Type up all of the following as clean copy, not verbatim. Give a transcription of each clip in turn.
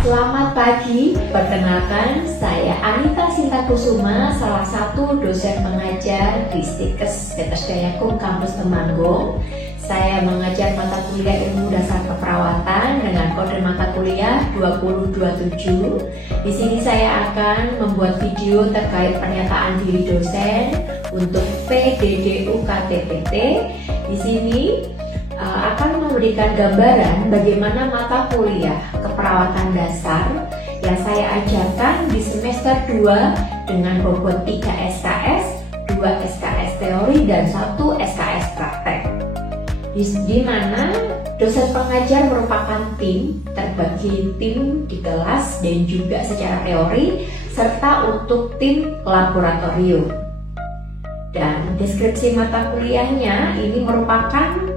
Selamat pagi, perkenalkan saya Anita Sinta Kusuma, salah satu dosen mengajar di Stikes Dayakum Kampus Temanggung. Saya mengajar mata kuliah ilmu dasar keperawatan dengan kode mata kuliah 2027. Di sini saya akan membuat video terkait pernyataan diri dosen untuk PDDU KTPT. Di sini akan memberikan gambaran bagaimana mata kuliah keperawatan dasar yang saya ajarkan di semester 2 dengan bobot 3 SKS, 2 SKS teori, dan 1 SKS praktek. Di mana dosen pengajar merupakan tim, terbagi tim di kelas dan juga secara teori, serta untuk tim laboratorium. Dan deskripsi mata kuliahnya ini merupakan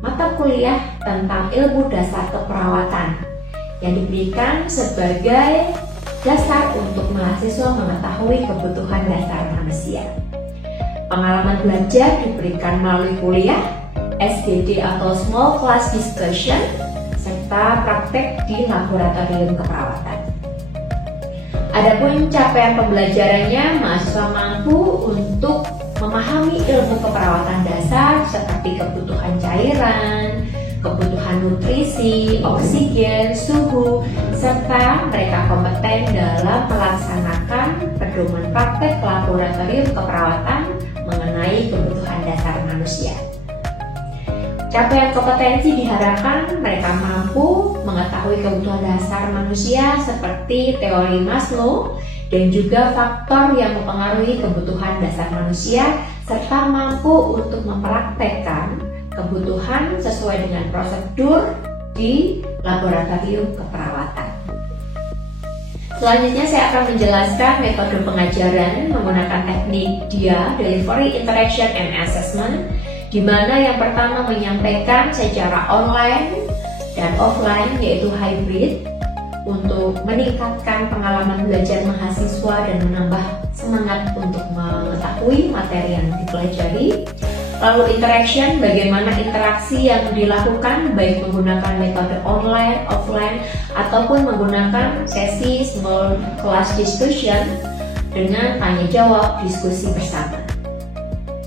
mata kuliah tentang ilmu dasar keperawatan yang diberikan sebagai dasar untuk mahasiswa mengetahui kebutuhan dasar manusia. Pengalaman belajar diberikan melalui kuliah, SDD atau Small Class Discussion, serta praktek di laboratorium keperawatan. Adapun capaian pembelajarannya, mahasiswa mampu untuk memahami ilmu keperawatan dasar seperti kebutuhan cairan, kebutuhan nutrisi, oksigen, suhu, serta mereka kompeten dalam melaksanakan pedoman praktek laboratorium keperawatan mengenai kebutuhan dasar manusia. Capaian kompetensi diharapkan mereka mampu mengetahui kebutuhan dasar manusia seperti teori Maslow dan juga faktor yang mempengaruhi kebutuhan dasar manusia, serta mampu untuk mempraktekkan kebutuhan sesuai dengan prosedur di laboratorium keperawatan. Selanjutnya saya akan menjelaskan metode pengajaran menggunakan teknik DIA, Delivery, Interaction, and Assessment, di mana yang pertama menyampaikan secara online dan offline, yaitu hybrid, untuk meningkatkan pengalaman belajar mahasiswa dan menambah semangat untuk mengetahui materi yang dipelajari. Lalu interaction, bagaimana interaksi yang dilakukan baik menggunakan metode online, offline, ataupun menggunakan sesi small class discussion dengan tanya jawab, diskusi bersama.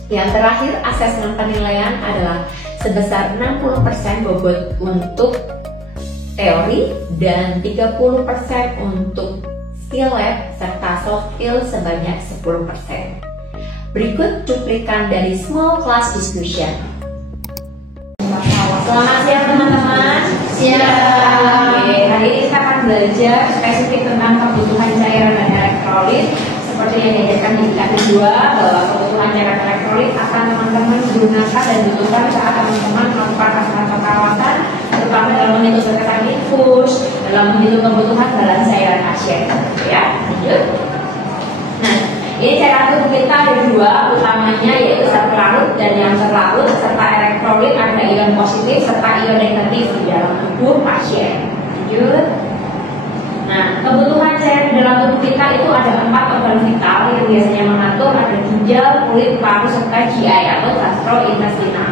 Yang terakhir, asesmen penilaian adalah sebesar 60% bobot untuk teori dan 30% untuk skill lab serta soft skill sebanyak 10%. Berikut cuplikan dari Small Class Discussion. Selamat siang teman-teman. Siang. Oke, hari ini kita akan belajar spesifik tentang kebutuhan cairan dan elektrolit. Seperti yang diajarkan di tingkat kedua, bahwa kebutuhan cairan elektrolit akan teman-teman gunakan dan butuhkan saat teman-teman melakukan asuhan perawatan, terutama dalam menghitung kekesan infus, dalam menghitung kebutuhan dalam cairan pasien. Ya, lanjut. Nah, ini cairan tubuh kita ada dua utamanya, yaitu zat pelarut dan yang terlarut, serta elektrolit, ada ion positif serta ion negatif di dalam tubuh pasien. Lanjut. Nah, kebutuhan cairan di dalam tubuh kita itu ada 4 organ vital yang biasanya mengatur, ada ginjal, kulit, paru, serta GI atau gastrointestinal.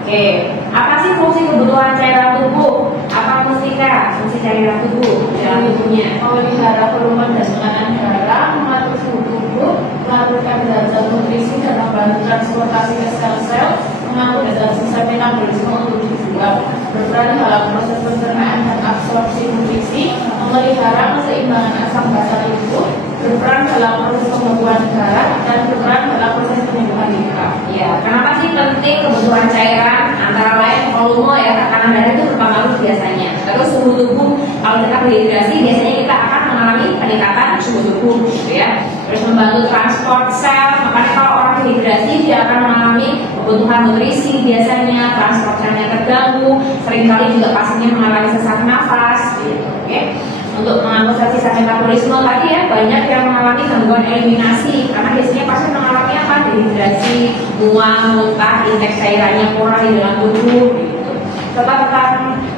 Oke, apa sih fungsi kebutuhan cairan tubuh? Apa mustika fungsi cairan tubuh di dalam tubuhnya? Memelihara volume dan tekanan darah, mengatur suhu tubuh, melakukan zat nutrisi dan membantu transportasi ke sel-sel, mengatur zat sistem metabolisme untuk dijual, berperan dalam proses pencernaan dan absorpsi nutrisi, memelihara keseimbangan asam basa tubuh, berperan dalam proses pembuangan darah, dan berperan dalam proses penyembuhan luka. Ya, kenapa sih penting kebutuhan cairan? Antara lain volume, ya, tekanan darah itu berpengaruh biasanya. Terus suhu tubuh, kalau kita berhidrasi biasanya kita akan mengalami peningkatan suhu tubuh, gitu ya. Terus membantu transport sel, makanya kalau orang dehidrasi dia akan mengalami kebutuhan nutrisi biasanya, transport selnya terganggu, seringkali juga pasiennya mengalami sesak nafas, gitu, oke. Untuk mengatur sisa metabolisme tadi ya, banyak yang mengalami gangguan eliminasi karena biasanya pasien mengalami apa? Dehidrasi, mual, muntah, indeks cairannya kurang di dalam tubuh, gitu. Serta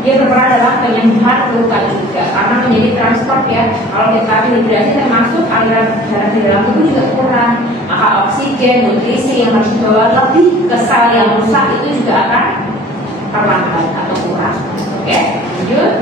dia berperan dalam penyembuhan luka juga karena menjadi transport ya. Kalau kita dehidrasi termasuk aliran darah di dalam tubuh juga kurang, maka oksigen, nutrisi yang harus dibawa lebih ke sel yang rusak itu juga akan terlambat atau kurang. Oke, lanjut.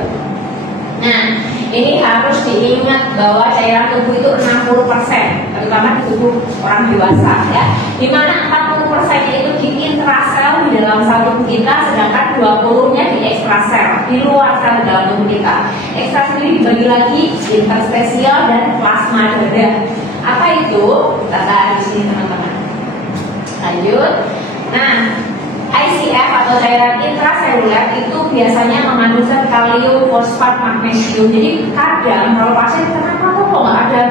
Nah, ini harus diingat bahwa cairan tubuh itu 60%, terutama di tubuh orang dewasa ya. Di mana 40% itu di intrasel di dalam sel tubuh kita, sedangkan 20-nya di ekstrasel, di luar sel dalam tubuh kita. Ekstra sendiri dibagi lagi interstisial dan plasma dada. Apa itu? Kita lihat di sini teman-teman. Lanjut. Nah, ICF atau cairan intraseluler itu biasanya mengandung zat kalium, fosfat, magnesium. Jadi kadang kalau pasien kenapa kok nggak ada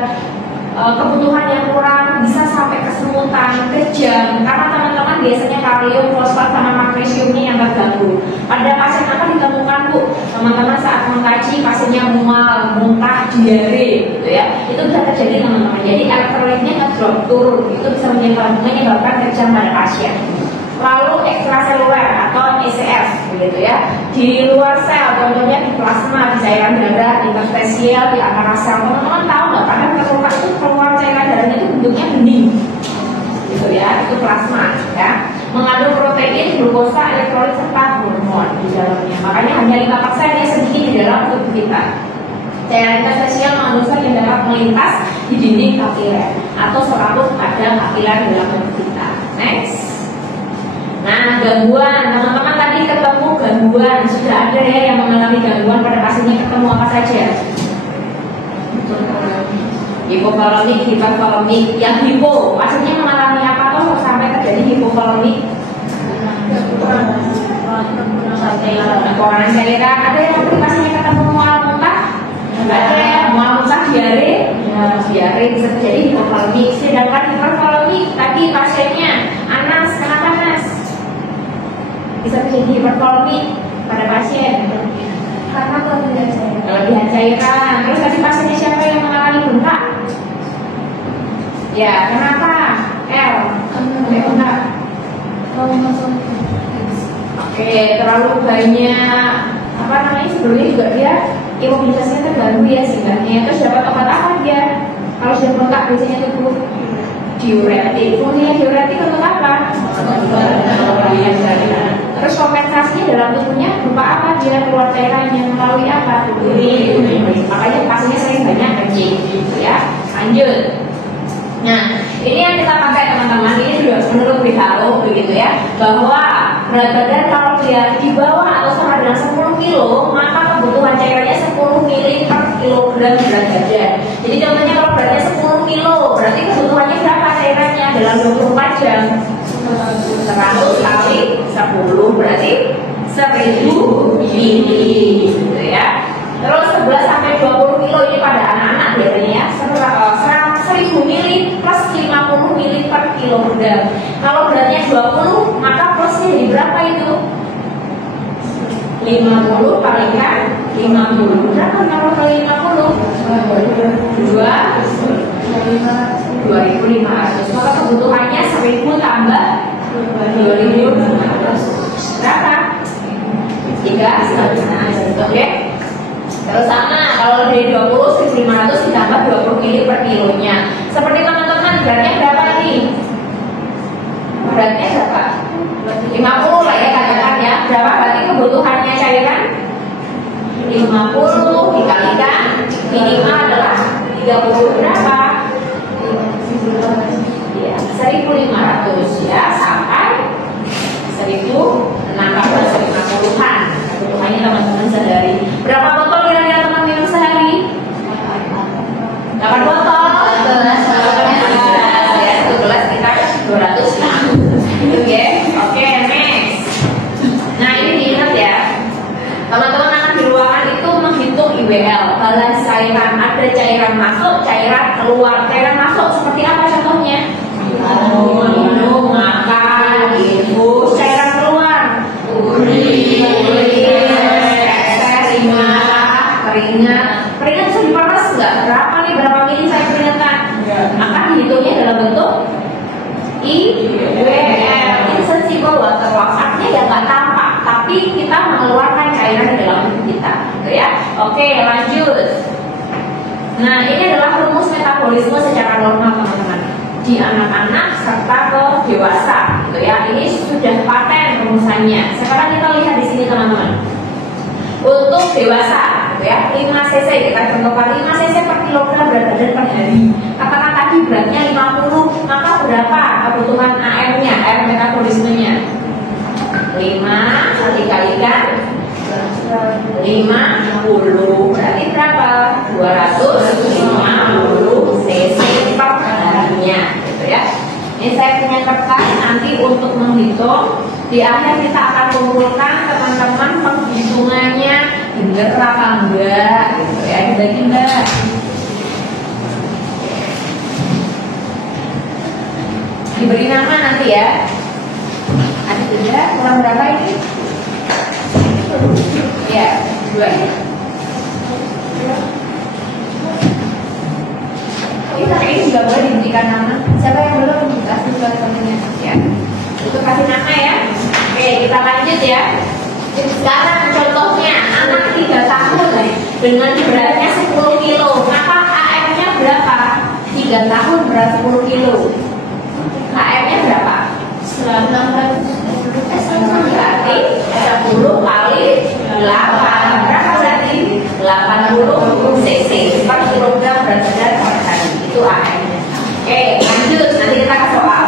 kebutuhan yang kurang, bisa sampai kesemutan, kejang, karena teman-teman biasanya kalium, fosfat, sama magnesiumnya yang terganggu. Pada pasien apa ditemukan Bu? Teman-teman saat mengkaji pasiennya mual, muntah, diare, gitu ya. Itu bisa terjadi teman-teman. Jadi elektrolitnya ngedrop turun, itu bisa menyebabkan kejang pada pasien. Lalu ekstraseluler atau ECF begitu ya. Di luar sel, contohnya di plasma, di cairan darah, interstisial, di antara sel. Teman-teman tahu nggak? Kadang terluka itu keluar cairan darahnya itu bentuknya bening, gitu ya. Itu plasma ya. Mengandung protein, glukosa, elektrolit serta hormon di dalamnya. Makanya hanya 5% yang sedikit di dalam tubuh kita. Cairan interstisial mengandung zat yang dapat melintas di dinding kapiler atau serabut pada kapiler dalam tubuh kita. Next. Nah, gangguan, teman-teman tadi ketemu gangguan, sudah ada ya yang mengalami gangguan pada pasiennya, ketemu apa saja? Hipovolemik, hipervolemik. Yang hipo, pasiennya mengalami apa tuh sampai terjadi hipovolemik? Kekurangan cairan. Ada yang pasiennya ketemu mual muntah? Ada ya, mual muntah, diare? Ya, diare bisa terjadi hipovolemik. Sedangkan hipervolemik, tadi pasiennya anas, kenapa anas? Bisa terjadi hipervolemik pada pasien karena kelebihan cairan. Terus tadi pasiennya siapa yang mengalami bengkak? Ya, kenapa? L. Bengkak. Oke, terlalu banyak apa namanya, sebelumnya juga dia imobilitasnya terganggu ya sehingga. Terus dapat obat apa dia? Kalau sudah bengkak biasanya tubuh diuretik. Fungsinya diuretik untuk apa? Terus kompensasinya dalam tubuhnya berupa apa? Dia keluar cairan yang melalui apa? Urin. Makanya pasiennya sering banyak kencing, gitu ya. Lanjut. Nah, ini yang kita pakai teman-teman. Ini sudah menurut WHO begitu ya, bahwa berat badan kalau dia di bawah atau sama dengan 10 kilo, maka kebutuhan cairannya 10 mili per kilogram berat badan. Jadi contohnya kalau beratnya 10 kilo, berarti kebutuhannya berapa cairannya dalam 24 jam? 100 kali 10 berarti 1000 mili, gitu ya. Terus 11 sampai 20 kilo ini pada anak-anak biasanya ya, 1000 mili plus 50 mili per kilogram. Kalau beratnya 20, maka plusnya jadi berapa itu? 50 kalikan 50. Berapa kalau kali 50? 2.500. Maka kebutuhannya 1000 tambah 2.500. Berapa? 3,5. Oke. Terus sama, kalau dari 20, 1.500 ditambah 20 mili per kilonya. Seperti teman-teman, beratnya berapa nih? Beratnya berapa? 50 lah ya katakan ya. Berapa berarti kebutuhannya cairan? 50 dikalikan minimal adalah 30 berapa? Ya, 1.500 ya, sampai 1.650-an. Kebutuhannya teman-teman sehari. Berapa botol kira-kira teman minum sehari? 8 botol. 12 ya, 12 kita 200. Itu ya. Oke, next. Nah, ini diingat ya. Teman-teman akan di ruangan itu menghitung IBL, balance cairan. Ada cairan masuk, cairan keluar. Cairan masuk seperti apa contohnya? Minum, makan, infus. Cairan keluar, keringat bisa diperes nggak? Berapa nih, berapa mili saya keringatan? Akan dihitungnya dalam bentuk IBL, insensible water loss. Artinya ya nggak tampak, tapi kita mengeluarkan cairan di dalam tubuh kita, gitu ya. Oke, lanjut. Nah, ini adalah rumus metabolisme secara normal teman-teman di anak-anak serta ke dewasa, gitu ya. Ini sudah paten rumusannya. Sekarang kita lihat di sini teman-teman. Untuk dewasa, gitu ya, 5 cc, kita contohkan 5 cc per kilogram berat badan per hari. Katakan tadi beratnya 50, maka berapa kebutuhan AM-nya, air metabolismenya? 5 dikalikan 50, berarti berapa? 250 cc per harinya, gitu ya. Ini saya punya kertas nanti untuk menghitung. Di akhir kita akan kumpulkan teman-teman penghitungannya, bener apa enggak, gitu ya, dibagi enggak. Diberi nama nanti ya. Ada tidak? Kurang berapa ini? Ya, 2 ya. Ini juga boleh diberikan nama. Siapa yang belum kasih teman-temannya ya? Itu kasih nama ya. Oke, kita lanjut ya. Sekarang contohnya anak 3 tahun dengan beratnya 10 kilo, maka AM-nya berapa? 3 tahun berat 10 kilo. AM-nya berapa? 900. Berarti 10 kali 8. Berapa berarti? 80 cc per kilogram berat badan per hari. Itu AM-nya. Oke, lanjut. Nanti kita ke soal.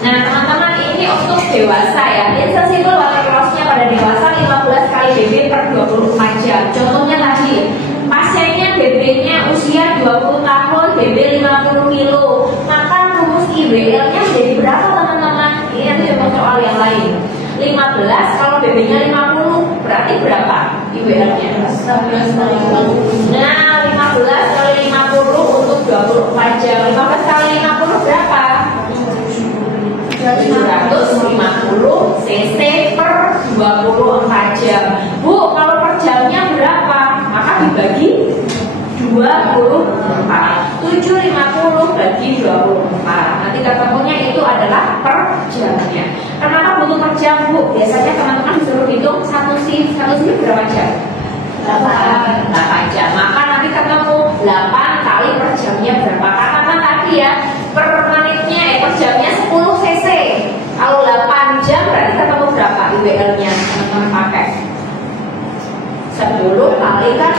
Nah, teman-teman, ini untuk dewasa ya. Insensibel water loss-nya pada dewasa 15 kali BB per 24 jam. Contohnya tadi, pasiennya BB-nya usia 20 tahun, BB 50 kilo. Maka rumus IWL-nya menjadi berapa, teman-teman? Ini nanti contoh soal yang lain. 15 kalau BB-nya 50, berarti berapa IWL-nya? 19 kali 50. Nah, 15 kali 50 untuk 24 jam. 15 kali 50 berapa? 750 cc per 24 jam. Bu, kalau per jamnya berapa? Maka dibagi 24. 750 bagi 24. Nanti ketemunya itu adalah per jamnya. Kenapa butuh per jam, Bu? Biasanya teman-teman disuruh hitung satu shift berapa jam? 8 jam. Maka nanti ketemu 8 kali per jamnya berapa? Karena tadi ya, per menitnya per jamnya 10 cc. Kalau 8 jam berarti ketemu berapa IWL-nya? Teman-teman pakai 10 kali kan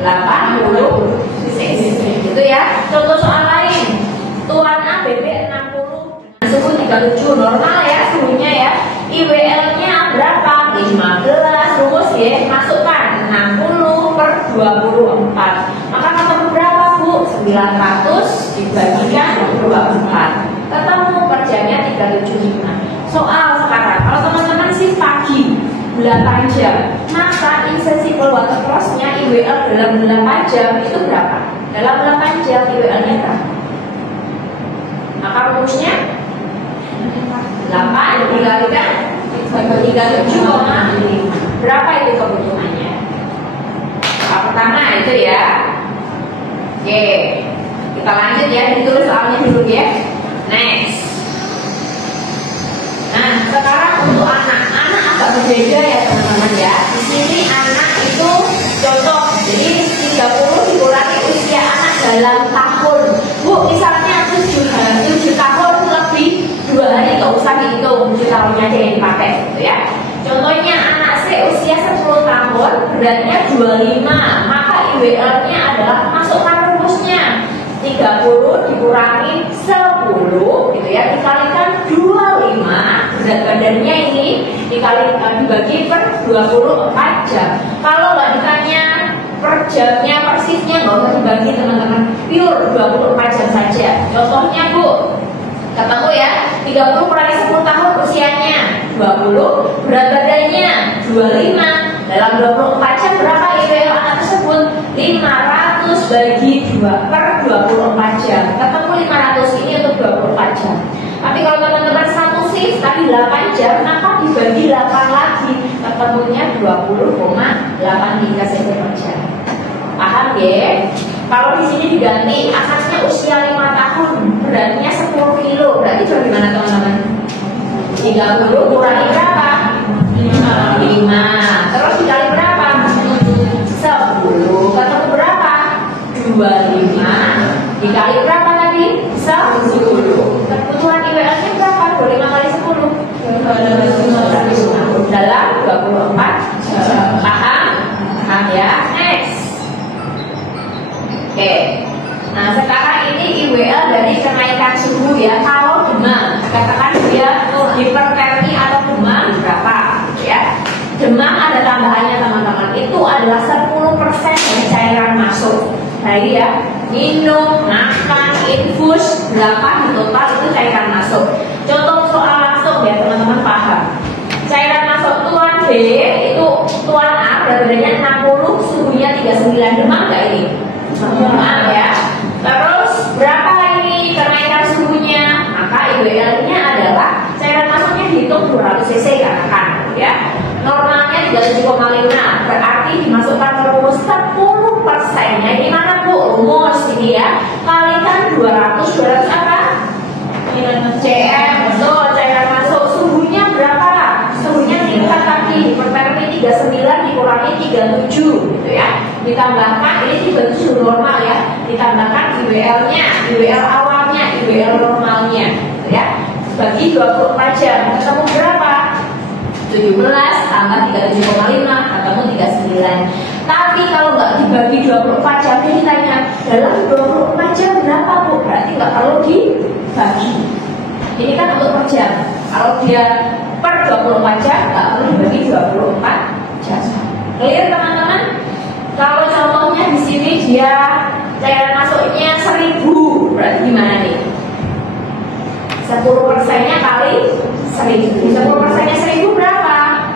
80 cc. Gitu ya. Contoh soal lain. Tuan A BB 60 suhu 37 normal ya suhunya ya. IWL-nya berapa? 15. Rumus ya, masukkan 60 per 24. Maka ketemu berapa, Bu? 900 dibagikan 24. Ketemu per jamnya 375. Soal sekarang, kalau teman-teman sih pagi 8 jam, maka insensibel water loss-nya IWL dalam 8 jam itu berapa? Dalam 8 jam IWL-nya berapa? Maka rumusnya 8 dikalikan 37,5. Berapa itu kebutuhannya? Pertama itu ya. Oke, kita lanjut ya, ditulis soalnya dulu ya. Next. Nah, sekarang untuk anak agak berbeda ya teman-teman ya. Di sini anak itu contoh, jadi 30 dikurangi usia anak dalam tahun. Bu, misalnya 7 tahun lebih 2 hari, nggak usah dihitung 7 tahunnya aja yang dipakai gitu ya. Contohnya anak C usia 10 tahun, beratnya 25, maka IWL-nya adalah masukkan rumusnya 30 dikurangi 10 gitu ya, dikalikan 25, berat badannya ini dibagi per 24 jam. Kalau nggak ditanya per jamnya, persisnya nggak usah dibagi teman-teman, pure 24 jam saja. Contohnya Bu, ketemu ya, 30 kurangi 10 tahun usianya 20, berat badannya 25. Dalam 24 jam berapa IWL anak tersebut? 500 bagi 2 per 24 jam. Ketemu 500 ini untuk 24 jam. Tapi kalau teman-teman satu shift tadi 8 jam, maka dibagi 8 lagi, ketemunya 20,83 cc per jam. Paham ya? Kalau di sini diganti anaknya usia 5 tahun, beratnya 10 kilo, berarti bagaimana teman-teman? 30 kurangi berapa? 5. Terus dikali berapa? 10. Ketemu berapa? 25. Dikali berapa tadi? 10. Kebutuhan IWL-nya berapa? 25 kali 10. Dalam 24 jam. Paham? dari kenaikan suhu ya. Kalau demam, katakan dia hipertermi atau demam berapa ya. Demam ada tambahannya teman-teman, itu adalah 10% dari cairan masuk. Jadi ya, minum, makan, infus berapa di total itu cairan masuk. Contoh soal langsung ya teman-teman paham. Cairan masuk tuan B itu tuan A berat badannya 60, suhunya 39, demam nggak ini? Demam ya. Terus berapa ini kenaikan suhunya? Maka IWL-nya adalah cairan masuknya dihitung 200 cc katakan ya. Normalnya 37,5, berarti dimasukkan rumus 10%-nya. Ini mana Bu? Rumus ini ya. Kalikan 200 apa? CM, betul, cairan masuk. Suhunya berapa? Suhunya tingkat tadi, hipertermi 39 dikurangi 37 gitu ya. Ditambahkan, ini 37 normal ya. Ditambahkan IWL-nya, IWL awalnya, IWL normalnya gitu ya. Bagi 24 jam, ketemu berapa? 17 tambah 37,5 ketemu 39. Tapi kalau nggak dibagi 24 jam, ini ditanya dalam 24 jam berapa Bu? Berarti nggak perlu dibagi. Ini kan untuk per jam. Kalau dia per 24 jam nggak perlu dibagi 24 jam. Clear teman-teman? Kalau contohnya di sini dia cairan masuknya 1000, berarti gimana nih? 10%-nya kali 1000. 10%-nya 1000 berapa?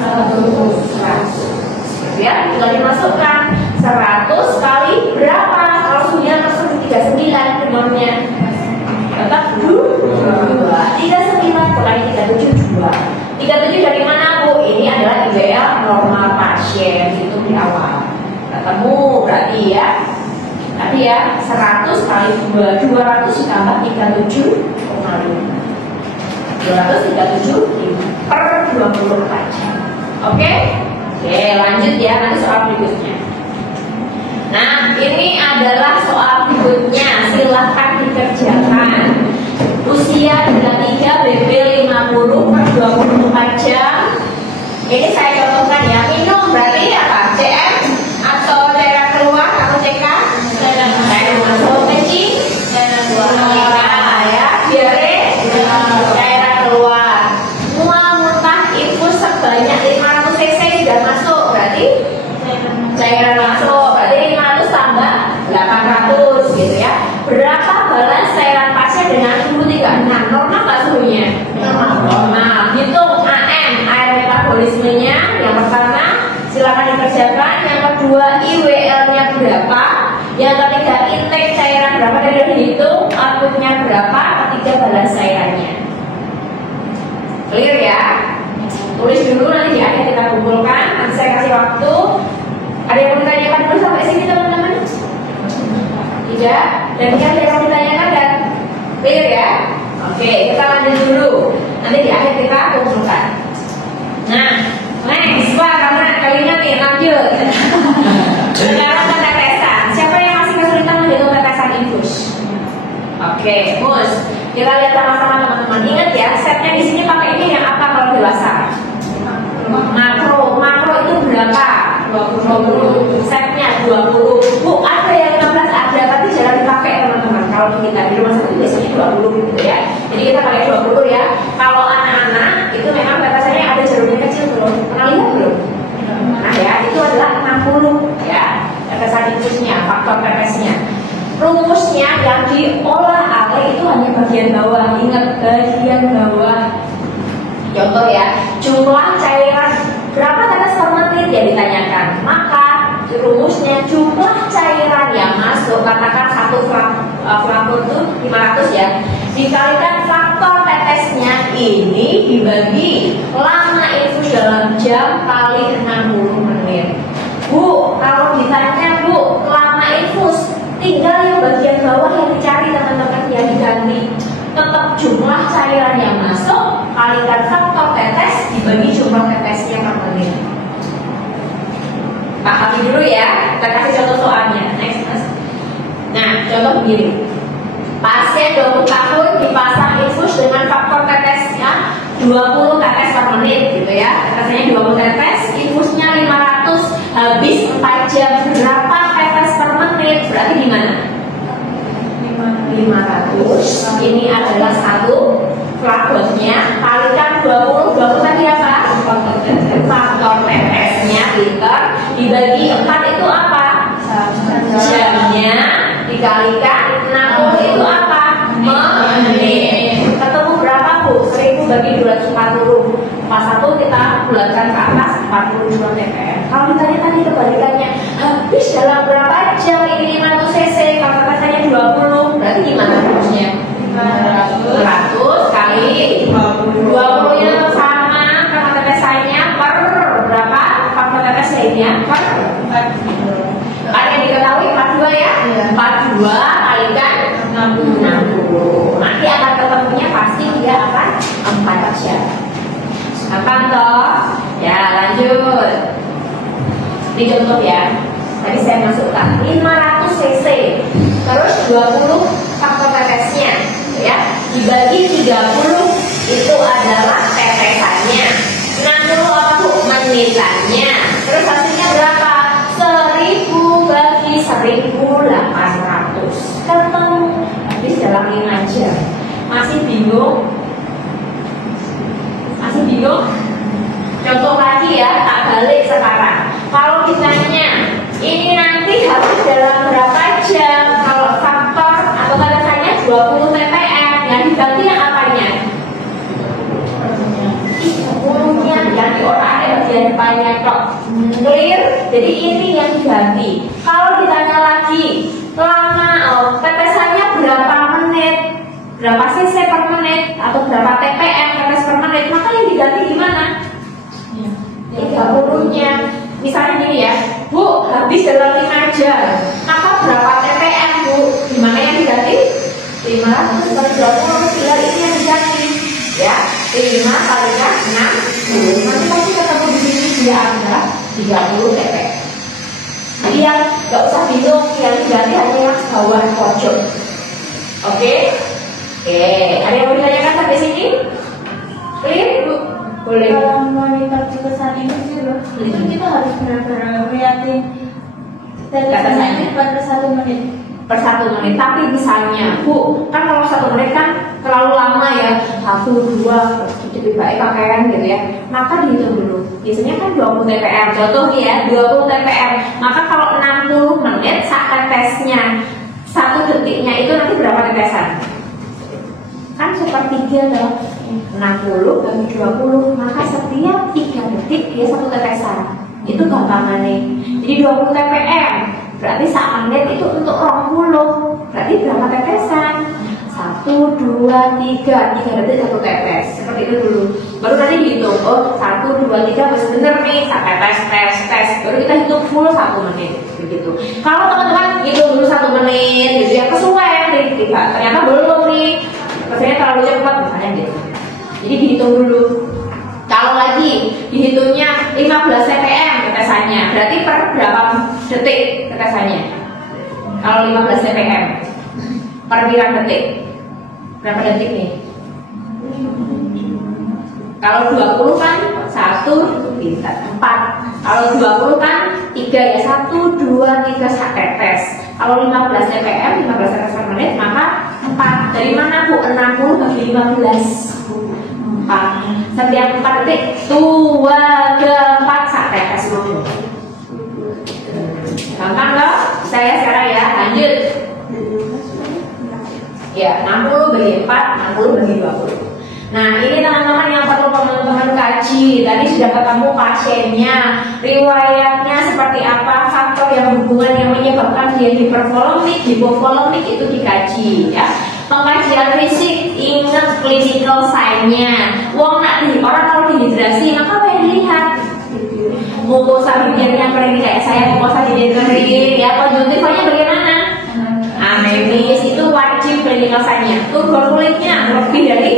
100. Ya, tinggal dimasukkan 100 kali berapa? Kalau suhunya tersebut 39 demamnya. Tetap 2. 39 kali 37 2. 37 dari mana Bu? Ini adalah IWL normal pasien, itu di awal. Ketemu berarti ya. Tadi ya 100 kali 2, 200 ditambah 37,5. 237 per 24 jam. Oke? Oke, lanjut ya, nanti soal berikutnya. Nah, ini adalah soal berikutnya. Silahkan dikerjakan. Usia 33 BB 50 per 24 jam. Ini saya contohkan ya. Minum berarti apa? CM atau cairan keluar atau CK? Cairan masuk. Kencing? Cairan keluar ya. Diare? Cairan keluar. Mual, muntah, infus sebanyak 500 cc sudah masuk. Berarti cairan masuk. Berarti 500 tambah 800 gitu ya. Berapa balans cairan pasien dengan suhu 36? Normal nggak suhunya? Normal. Hitung AM, air metabolismenya. Yang pertama silakan dikerjakan. Yang kedua IWL-nya berapa? Yang ketiga intake cairan berapa dari dihitung, outputnya berapa? Ketiga balans cairannya. Clear ya? Tulis dulu, nanti di akhir kita kumpulkan. Nanti saya kasih waktu. Ada yang mau ditanyakan dulu sampai sini teman-teman? Tidak? Dan jika ada yang mau ditanyakan dan clear ya? Oke, kita lanjut dulu. Nanti di akhir kita kumpulkan. Nah, next, Pak, karena kalinya nih lanjut. Sekarang tetesan. Siapa yang masih kesulitan menghitung tetesan infus? Oke, Mus. Kita lihat sama-sama teman-teman. Ingat ya, setnya di sini pakai ini yang apa kalau dewasa? Makro. Makro itu berapa? 20. Setnya 20. Bu, ada yang 16 ada, tapi jangan dipakai teman-teman. Kalau kita di rumah sakit biasanya 20 gitu ya. Jadi kita pakai 20 ya. Kalau anak-anak itu memang batasannya ada jarumnya kecil belum. Pernah lihat belum? Nah ya, itu adalah 60 ya. Tetesan infusnya, faktor tetesnya. Rumusnya yang diolah Ale itu hanya bagian bawah. Ingat, bagian bawah. Contoh ya, jumlah cairan berapa tetes per menit yang ditanyakan. Maka rumusnya jumlah cairan yang masuk, katakan satu frankfurt itu 500 ya, dikalikan faktor tetesnya ini dibagi lama infus dalam jam kali 60 menit. Bu, kalau ditanya Bu, lama infus, tinggal yang bagian bawah yang dicari teman-teman, yang diganti. Tetap jumlah cairan yang masuk kalikan faktor tetes dibagi jumlah tetesnya per menit. Pahami dulu ya, kita kasih contoh soalnya. Next, mas. Nah, contoh begini. Pasien 20 tahun dipasang infus dengan faktor tetesnya 20 tetes per menit gitu ya. Tetesnya 20 tetes, infusnya 500, habis 4 jam. Berapa tetes per menit? Berarti gimana? 5 500. Ini adalah satu plafonsnya, kalikan 20. 20 tadi apa? Faktor tetesnya liter, dibagi 4 itu apa? Jamnya, dikalikan 60 itu apa? Menit. Ketemu berapa Bu? 1000 bagi 240. Pas satu kita bulatkan ke atas 42 ppm. Kalau ditanya tadi kebalikannya, habis dalam berapa jam ini 500 cc? Kalau katanya 20, berarti gimana harusnya? 100 kali 20 nya sama karena tetesannya per berapa? Faktor tetes lainnya per 4. Ada yang diketahui 42 ya? 42 kalikan 60. Nanti akan ketemunya pasti dia akan 4 jam. Gampang toh? Ya lanjut. Ini contoh ya. Tadi saya masukkan 500 cc, terus 20 faktor tetesnya, ya. Dibagi 30 itu adalah tetesannya. 60 apa Bu? Menitannya. Terus hasilnya berapa? 1000 bagi 1800. Ketemu habis dalam 5 jam. Masih bingung? Masih bingung? Contoh lagi ya, tak balik sekarang. Kalau ditanya, ini nanti habis dalam berapa jam? Kalau faktor atau tetesannya 20 ppm, yang diganti yang apanya? 10-nya, yang di otak ada bagian depannya kok. Clear? Jadi ini yang diganti. Kalau ditanya lagi, lama tetesannya berapa menit? Berapa cc per menit? Atau berapa ppm tetes per menit? Maka yang diganti gimana? 30-nya. Misalnya gini ya, Bu, habis dalam 5 jam, maka berapa ppm Bu? Gimana yang diganti? 500 kali 20, tinggal ini yang diganti, ya. 5 kalikan 60. Nanti pasti ketemu di sini dia ada 30 ppm. Jadi yang nggak usah bingung, yang diganti hanya yang bawah pojok. Oke? Oke, ada yang mau ditanyakan sampai sini? Clear Bu? Boleh. Kalau monitor kesan ini sih loh, itu kita harus benar-benar liatin tetesannya per 1 menit. Per 1 menit, tapi misalnya Bu, kan kalau 1 menit kan terlalu lama ya, 1, 2, lebih baik pakaian gitu ya. Maka dihitung dulu. Biasanya kan 20 ppm, contoh nih ya, 20 ppm. Maka kalau 60 menit saat tetesnya 1 detiknya itu nanti berapa tetesan? Kan sepertiga dong. 60 bagi 20, maka setiap 3 detik dia 1 tetesan. Itu gampangannya. Jadi 20 ppm berarti saat menit itu untuk 20. Berarti berapa tetesan? 1, 2, 3 detik 1 tetes. Seperti itu dulu. Baru nanti dihitung. Oh 1, 2, 3 masih bener nih. Sampai tes. Baru kita hitung full 1 menit. Begitu. Kalau teman-teman hitung dulu 1 menit, gitu ya kesuwen nih. Ternyata belum nih. Rasanya terlalu cepat misalnya gitu. Jadi dihitung dulu. Kalau lagi dihitungnya 15 ppm tetesannya, berarti per berapa detik tetesannya? Kalau 15 ppm per pirang detik, berapa detik nih? Kalau 20 kan 1, 4. Kalau 20 kan 3 ya, 1, 2, 3 tetes. Kalau 15 ppm, 15 tetes per menit, maka 4. Dari mana Bu? 60 bagi 15. 4. Setiap 4 detik 2, 4 sak tetes dulu. Gampang loh? Saya sekarang ya, lanjut. Ya, 60 bagi 4, 60 bagi 20. Nah, ini teman-teman yang perlu teman-teman kaji. Tadi sudah ketemu pasiennya, riwayatnya seperti apa, faktor yang hubungan yang menyebabkan dia hipervolemik, hipovolemik itu dikaji ya. Pengkajian fisik, ingat clinical sign-nya. Orang kalau dehidrasi maka apa yang dilihat? Mukosa bibirnya kering kayak saya, mukosa bibir kering ya. Konjungtivanya bagaimana? Anemis, itu wajib clinical sign-nya. Turgor kulitnya lebih dari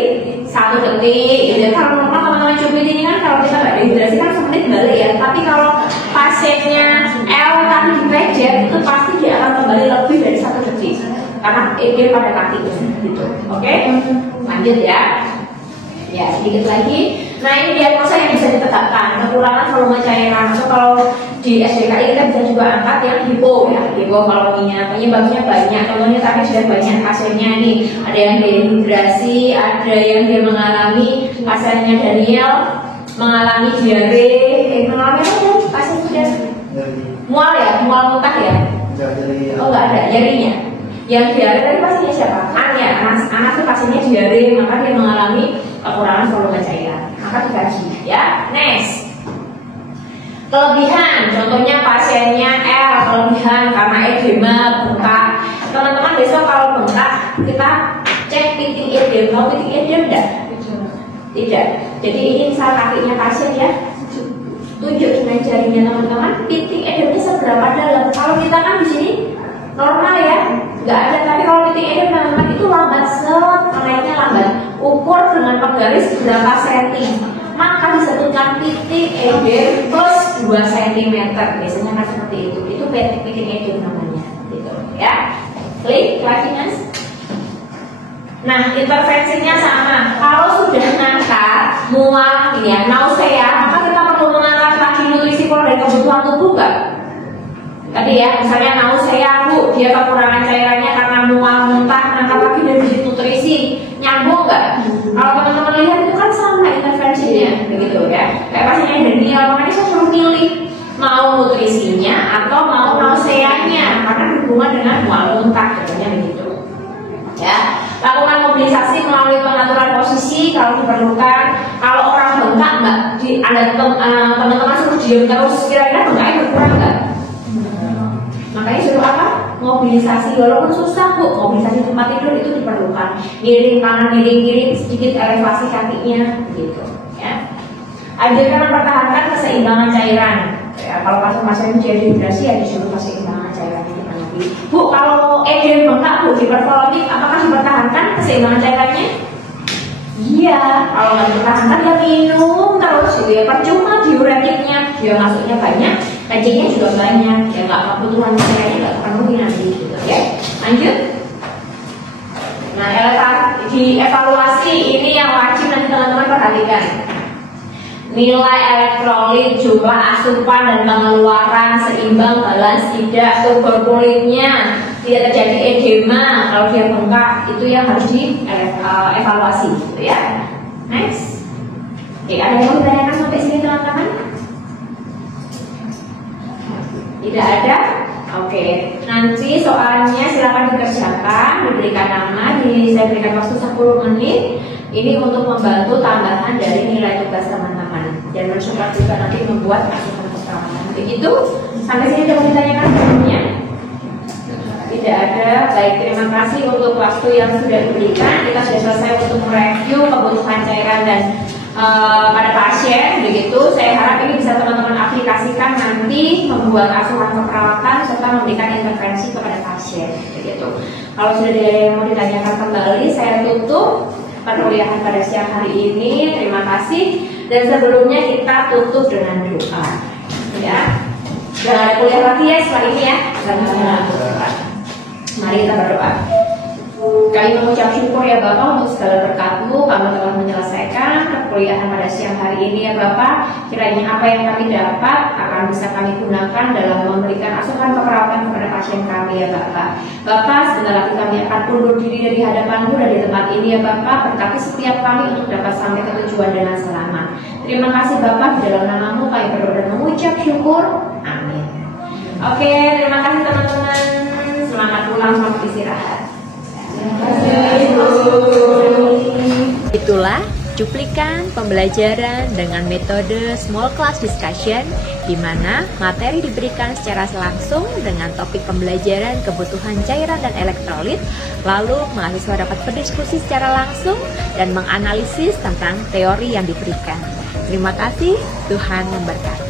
1 detik gitu. Kalau normal teman-teman coba ini kan kalau kita nggak dehidrasi kan semenit balik ya. Tapi kalau pasiennya L tadi dipejat itu pasti dia akan kembali lebih dari 1 detik karena dia pada kaki gitu. Oke? Lanjut ya. Ya sedikit lagi. Nah ini diagnosa yang bisa ditetapkan, kekurangan volume cairan atau kalau di SDKI kita bisa juga angkat yang hipo ya, hipo kalorinya, penyebabnya banyak. Contohnya tadi sudah banyak pasiennya nih, ada yang dehidrasi, ada yang dia mengalami, pasiennya Daniel mengalami diare, mengalami apa ya? Pasien sudah mual ya, mual muntah ya? Oh nggak ada, nyerinya. Yang diare tadi pasiennya siapa? Ya, anak itu pasiennya diare, maka dia mengalami kekurangan volume cairan, maka dikaji ya. Next. Kelebihan, contohnya pasiennya L, kelebihan karena edema, bengkak. Teman-teman besok kalau bengkak, kita cek piting edem. Mau piting edem enggak? Tidak. Jadi ini misal kakinya pasien ya, tunjuk dengan jarinya teman-teman, piting edemnya seberapa dalam. Kalau kita kan di sini normal ya, nggak ada. Tapi kalau piting edem teman-teman itu lambat, naiknya lambat. Ukur dengan penggaris berapa senti. Maka disebutkan piting edem plus 2 cm, biasanya kan seperti itu. Itu piting edem namanya, gitu ya. Klik lagi mas. Nah, intervensinya sama. Kalau sudah ngangkat, mual, ya, nausea, maka kita perlu mengangkat lagi nutrisi dari kebutuhan tubuh nggak? Tadi ya, misalnya nausea bu, dia kekurangan cairannya karena mual, muntah, ngangkat lagi defisit nutrisi, nyambung nggak? Kalau teman-teman lihat itu kan sama intervensinya, begitu ya. Kayak pasiennya Daniel, makanya saya suruh milih mau nutrisinya atau mau nauseanya, karena berhubungan dengan mual, muntah, contohnya begitu. Ya, lakukan mobilisasi melalui pengaturan posisi kalau diperlukan. Kalau orang bengkak nggak, ada teman-teman suruh diam terus, kira-kira bengkaknya berkurang nggak? Makanya suruh apa? Mobilisasi, walaupun susah bu, mobilisasi tempat tidur itu diperlukan. Miring kanan, miring kiri, sedikit elevasi kakinya, gitu. Ya. Anjurkan mempertahankan keseimbangan cairan. Ya, kalau pasien-pasien dehidrasi ya disuruh keseimbangan cairannya dipenuhi. Bu, kalau edem bengkak bu, hipervolemik, apakah dipertahankan keseimbangan cairannya? Iya, kalau nggak dipertahankan ya minum terus, gitu ya. Percuma diuretiknya, dia masuknya banyak, kencingnya juga banyak, ya nggak kebutuhan cairannya nggak terpenuhi nanti, gitu ya. Lanjut. Nah, di evaluasi ini yang wajib nanti teman-teman perhatikan. Nilai elektrolit, jumlah asupan dan pengeluaran seimbang, balance tidak, struktur kulitnya, tidak terjadi edema, kalau dia bengkak itu yang harus dievaluasi, gitu ya. Next. Oke, ada yang mau ditanyakan sampai sini teman-teman? Tidak ada? Oke, nanti soalnya silakan dikerjakan, diberikan nama, saya berikan waktu 10 menit. Ini untuk membantu tambahan dari nilai tugas teman-teman. Dan mencoba juga nanti membuat asuhan keperawatan. Begitu? Sampai sini sudah ditanyakan sebelumnya? Tidak ada. Baik, terima kasih untuk waktu yang sudah diberikan. Kita sudah selesai untuk mereview kebutuhan cairan dan pada pasien. Begitu, saya harap ini bisa teman-teman aplikasikan nanti membuat asuhan keperawatan serta memberikan intervensi kepada pasien. Begitu. Kalau sudah ada yang mau ditanyakan kembali, saya tutup perkuliahan pada siang hari ini. Terima kasih. Dan sebelumnya kita tutup dengan doa. Ya. Jangan ada kuliah lagi ya setelah ini ya. Mari kita berdoa. Kami mengucap syukur ya Bapak untuk segala berkat-Mu. Kami telah menyelesaikan perkuliahan pada siang hari ini ya Bapak. Kiranya apa yang kami dapat akan bisa kami gunakan dalam memberikan asuhan keperawatan kepada pasien kami ya Bapak. Bapak, sebentar lagi kami akan undur diri dari hadapan-Mu dan di tempat ini ya Bapak. Berkati setiap kami untuk dapat sampai ke tujuan dengan selamat. Terima kasih Bapak, di dalam nama-Mu kami berdoa dan mengucap syukur. Amin. Oke, terima kasih teman-teman. Selamat pulang, selamat istirahat. Itulah cuplikan pembelajaran dengan metode small class discussion, di mana materi diberikan secara langsung dengan topik pembelajaran kebutuhan cairan dan elektrolit, lalu mahasiswa dapat berdiskusi secara langsung dan menganalisis tentang teori yang diberikan. Terima kasih, Tuhan memberkati.